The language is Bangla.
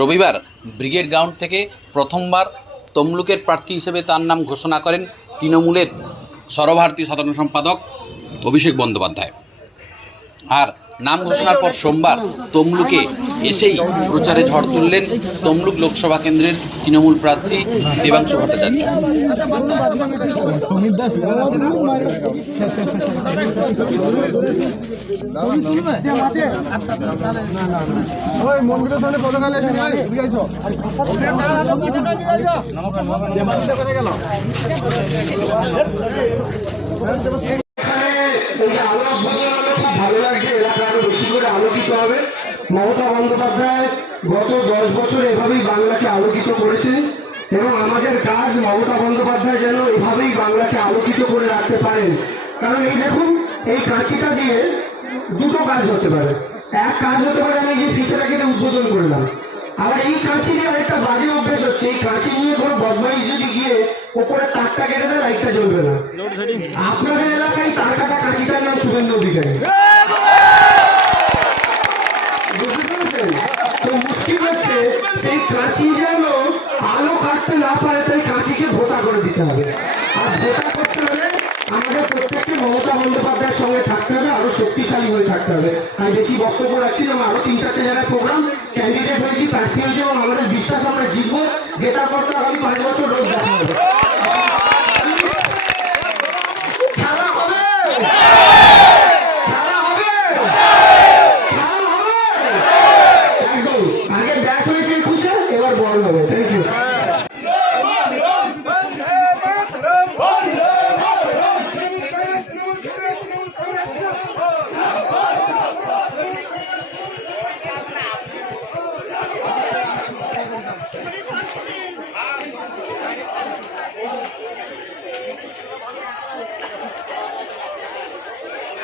রবিবার ব্রিগেড গ্রাউন্ড থেকে প্রথমবার তমলুকের প্রার্থী হিসেবে তার নাম ঘোষণা করেন তৃণমূলের সর্বভারতী সাধারণ সম্পাদক অভিষেক বন্দ্যোপাধ্যায়। আর নাম ঘোষণার পর সোমবার তমলুকে এসেই প্রচারে ঝড় তুললেন তমলুক লোকসভা কেন্দ্রের তৃণমূল প্রার্থী দেবাংশু ভট্টাচার্য। আলোকিত হবে। মমতা বন্দ্যোপাধ্যায় গত দশ বছর এভাবেই বাংলাকে আলোকিত করেছেন এবং আমাদের কাজ মমতা বন্দ্যোপাধ্যায় যেন এভাবেই বাংলাকে আলোকিত করে রাখতে পারেন। কারণ এই দেখুন এই কাঁচিটা দিয়ে দুটো কাজ হতে পারে। এক কাজ হতে পারে আমি যে ফিতেটা কেটে উদ্বোধন করলাম। আবার এই কাঁচি নিয়ে আরেকটা বাজে অভ্যেস হচ্ছে এই কাঁচি নিয়ে কোনো বদমাইশ যদি গিয়ে ওপরে তারটা কেটে দেয় লাইটটা জ্বলবে না। আপনাদের এলাকায় তার কাটা কাঁচিটার নাম শুভেন্দু অধিকারী। আর ভোতা করতে হলে আমাদের প্রত্যেককে মমতা বন্দ্যোপাধ্যায়ের সঙ্গে থাকতে হবে আরও শক্তিশালী হয়ে থাকতে হবে আমি বেশি বক্তব্য রাখছি আরও তিন চারটে জায়গায় প্রোগ্রাম ক্যান্ডিডেট হয়েছি প্রার্থী এবং আমাদের বিশ্বাস আমরা জিতবো জেতার পর তো আগামী পাঁচ বছর এবার বল হবে থ্যাংক ইউ